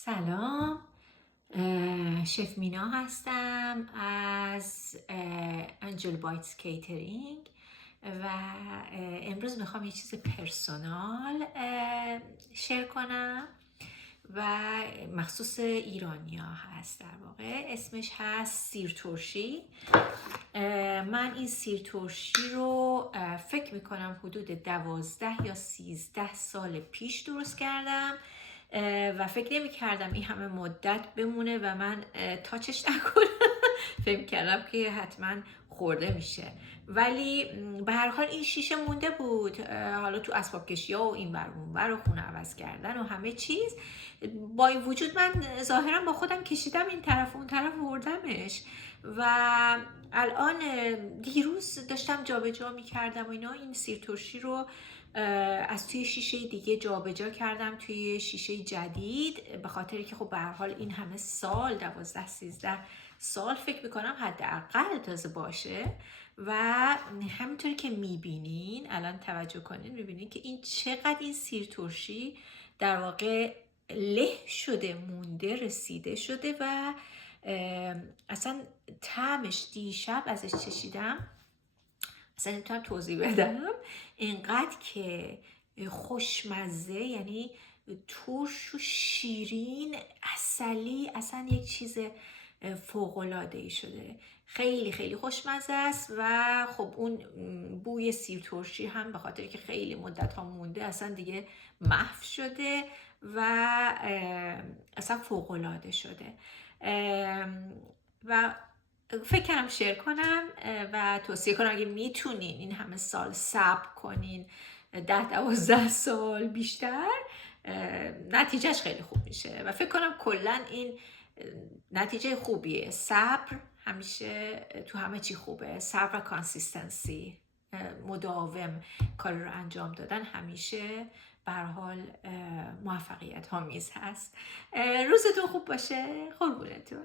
سلام، شف مینا هستم از انجل بایتس کیترینگ و امروز میخوام یه چیز پرسونال شیر کنم و مخصوص ایرانیا هست. در واقع اسمش هست سیر ترشی. من این سیر ترشی رو فکر میکنم حدود 12 یا 13 سال پیش درست کردم و فکر نمی کردم این همه مدت بمونه و من تاچش نکنم. فکر کردم که حتما خورده میشه، ولی به هر حال این شیشه مونده بود. حالا تو اسباب کشی ها و این ور اون ور و خونه عوض کردن و همه چیز، با این وجود من ظاهرا با خودم کشیدم این طرف و اون طرف بردمش و الان دیروز داشتم جابجا میکردم و اینا این سیر ترشی رو از توی شیشه دیگه جابجا کردم توی شیشه جدید، به خاطری که خب به هر حال این همه سال 12-13 سال فکر میکنم حداقل تازه باشه و همینطوری که میبینین الان توجه کنین میبینین که این چقدر این سیر ترشی در واقع له شده، مونده، رسیده شده و اصلا طعمش دیشب ازش چشیدم اصلا نمیتونم توضیح بدم، اینقدر که خوشمزه، یعنی ترش و شیرین عسلی، اصلا یک چیز فوق‌العاده‌ای شده. خیلی خیلی خوشمزه است و خب اون بوی سیر ترشی هم به خاطر که خیلی مدت ها مونده اصلا دیگه محو شده و اصلا فوق‌العاده شده و فکر کردم شیر کنم و توصیه کنم اگه میتونین این همه سال صبر کنین 10-12 سال بیشتر، نتیجهش خیلی خوب میشه و فکر کنم کلا این نتیجه خوبیه. صبر همیشه تو همه چی خوبه، صبر و کانسیستنسی، مداوم کار رو انجام دادن همیشه به هر حال موفقیت آمیز هست. روزتون خوب باشه، قربونتون.